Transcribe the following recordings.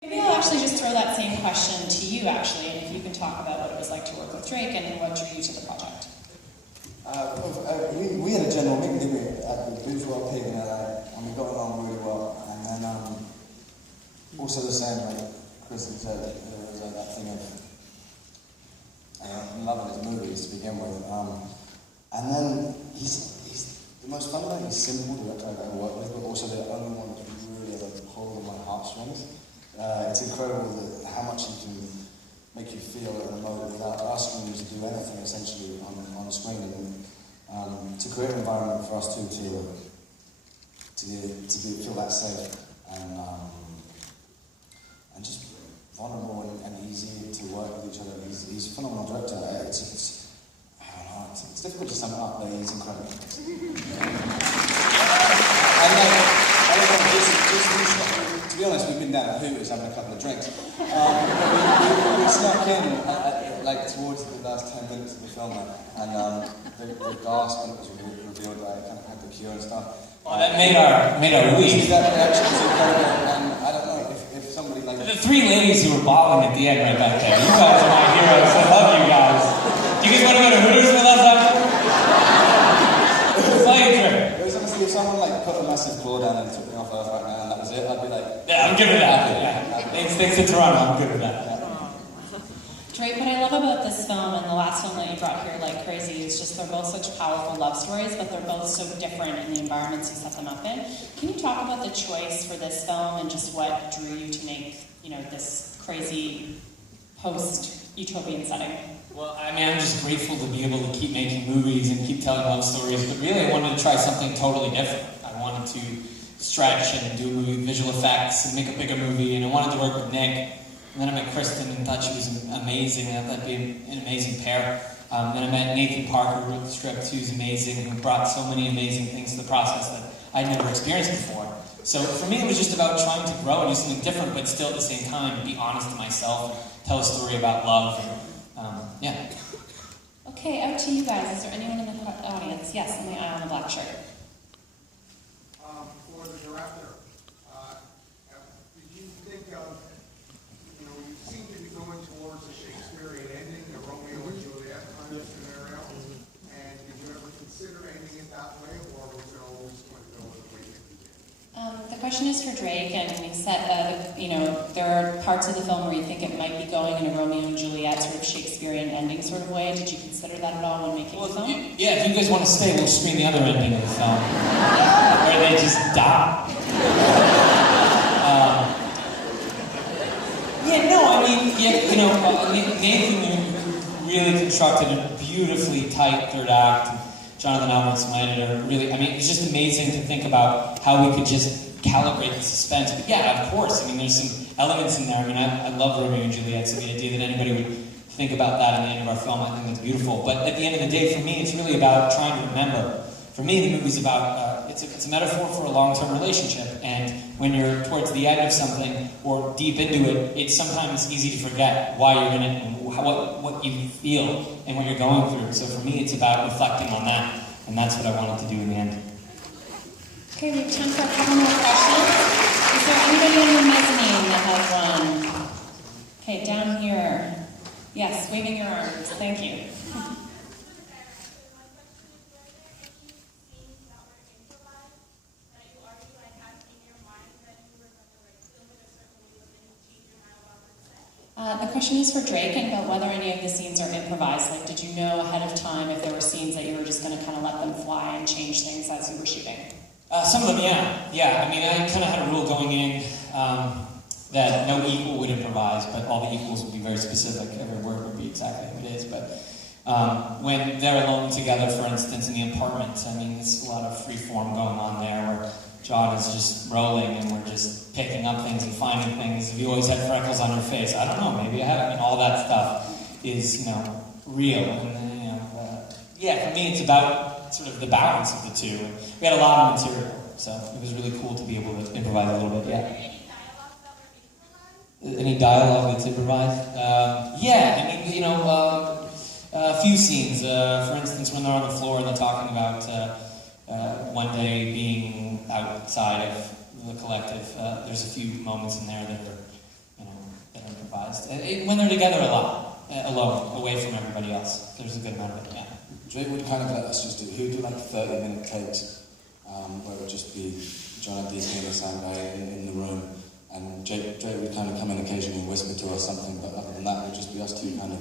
Maybe I'll actually just throw that same question to you, actually, and if you can talk about what it was like to work with Drake and what drew you to the project. We had a general meeting, didn't we, at the Bourgeois Pig in LA, and we got along really well. And then also the same, like Kristen said, there was that thing of loving his movies to begin with. And then he's the most fundamentally simple director I've ever worked with, but also the only one that really ever pulled on my heartstrings. It's incredible how much he can make you feel at the moment without asking you to do anything essentially on the screen, and to create an environment for us to feel that safe and just vulnerable and easy to work with each other. He's a phenomenal director. It's I don't know. It's difficult to sum it up, but he's incredible. To be honest, we've been down at Hoult having a couple of drinks. We snuck in like towards the last 10 minutes of the film, and the gasp when it was revealed that I kind of had the cure and stuff. Oh, that made our week. That reaction was incredible, and I don't know if somebody like the three ladies who were bawling at the end right back there. You guys are my heroes. I love you guys. Do you guys want to go to Hooters with us after? Play a drink. It was honestly, if someone like put a massive claw down and took me off Earth right now, and that was it, I'd be like, yeah, I'm good with that. Yeah. Thanks to Toronto, I'm good with that. Drake, what I love about this film and the last film that you brought here, Like Crazy, is just they're both such powerful love stories, but they're both so different in the environments you set them up in. Can you talk about the choice for this film and just what drew you to make, this crazy post-utopian setting? Well, I mean, I'm just grateful to be able to keep making movies and keep telling love stories, but really I wanted to try something totally different. I wanted to stretch and do movie visual effects and make a bigger movie, and I wanted to work with Nick. And then I met Kristen and thought she was amazing. I thought that'd be an amazing pair. Then I met Nathan Parker, who wrote the script, who's amazing, who brought so many amazing things to the process that I'd never experienced before. So for me, it was just about trying to grow and do something different, but still at the same time be honest to myself and tell a story about love. Yeah. Okay, out to you guys. Is there anyone in the audience? Yes, in the aisle in the black shirt. For the director, did you think of, you seem to be going towards a Shakespearean ending, a Romeo and Juliet kind of scenario, and did you ever consider ending it that way, or was it always going to go the way you did? The question is for Drake, and he said, there are parts of the film where you think it might be going in a Romeo and Juliet sort of Shakespearean ending sort of way. Did you consider that at all when making the film? Yeah, if you guys want to stay, we'll screen the other ending of the film, where they just die. Nathan really constructed a beautifully tight third act. Jonathan Albert's my editor. Really, it was just amazing to think about how we could just calibrate the suspense. But yeah, of course, there's some elements in there. I love Romeo and Juliet, so the idea that anybody would think about that in the end of our film, I think that's beautiful. But at the end of the day, for me, it's really about trying to remember. For me, the movie's about, it's a metaphor for a long-term relationship, and when you're towards the end of something, or deep into it, it's sometimes easy to forget why you're in it, and what you feel, and what you're going through. So for me, it's about reflecting on that, and that's what I wanted to do in the end. Okay, we have time for a couple more questions. Is there anybody in the mezzanine that has one? Okay, down here. Yes, waving your arms. Thank you. The question is for Drake and about whether any of the scenes are improvised. Like, did you know ahead of time if there were scenes that you were just going to kind of let them fly and change things as you were shooting? Some of them, yeah. I kind of had a rule going in that no equal would improvise, but all the equals would be very specific. Every word would be exactly who it is. But when they're alone together, for instance, in the apartment, there's a lot of free form going on there where John is just rolling and we're just picking up things and finding things. Have you always had freckles on your face? I don't know, maybe I have. All that stuff is, real. And for me, it's about sort of the balance of the two. We had a lot of material, so it was really cool to be able to improvise a little bit, yeah. Any dialogue that's improvised? A few scenes. For instance, when they're on the floor and they're talking about one day being outside of the collective, there's a few moments in there that are When they're together a lot, alone, away from everybody else, there's a good amount of it, yeah. Dre would kind of let us just do, he would do like 30-minute takes, where it would just be John and DK and the sound guy in the room, and Dre would kind of come in occasionally and whisper to us something, but other than that, it would just be us two kind of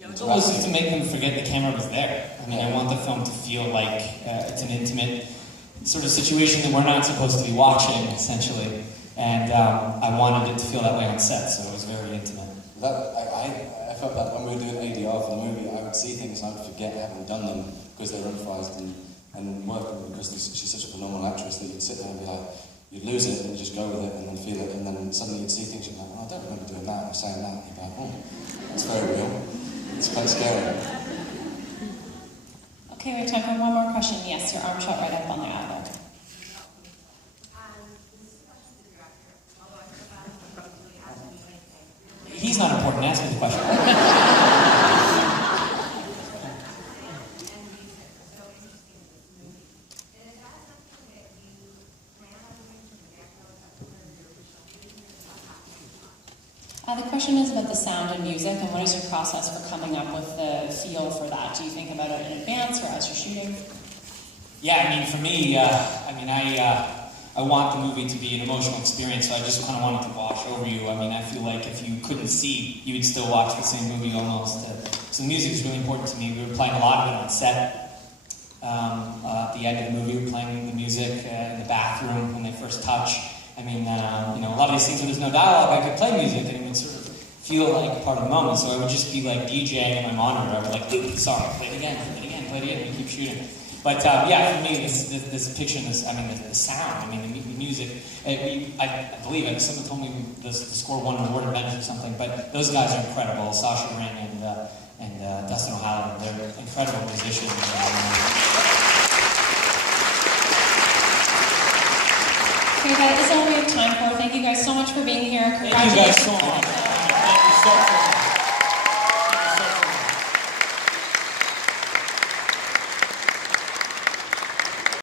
The goal was to make them forget the camera was there. I mean, I want the film to feel like it's an intimate sort of situation that we're not supposed to be watching, essentially. And I wanted it to feel that way on set, so it was very intimate. I felt that when we were doing ADR for the movie, I would see things and I would forget I hadn't done them because they were improvised and working because she's such a phenomenal actress that you'd sit there and be like, you'd lose it and just go with it and then feel it, and then suddenly you'd see things and you'd be like, oh, I don't remember doing that or saying that. And you'd be like, oh, it's very real. It's quite scary. Okay, we have time for one more question. Yes, your arm shot right up on the other. He's not important. Ask me the question. The question is about the sound and music, and what is your process for coming up with the feel for that? Do you think about it in advance or as you're shooting? Yeah, I mean, for me, I want the movie to be an emotional experience, so I just kind of want it to wash over you. I mean, I feel like if you couldn't see, you would still watch the same movie almost. So the music is really important to me. We were playing a lot of it on set. At the end of the movie, we were playing the music in the bathroom when they first touch. I mean, you know, a lot of these scenes where there's no dialogue, I could play music and it would sort of feel like part of the moment. So I would just be like DJing in my monitor. I would like, sorry, play it again, and we keep shooting. But yeah, for me, this picture, the sound, I mean, the music, I believe someone told me the score won an award at Venice or something, but those guys are incredible, Sasha Ring and Dustin O'Halloran, they're incredible musicians. Okay, that is all we have time for. Thank you guys so much for being here. Thank you guys so much. Thank you so much.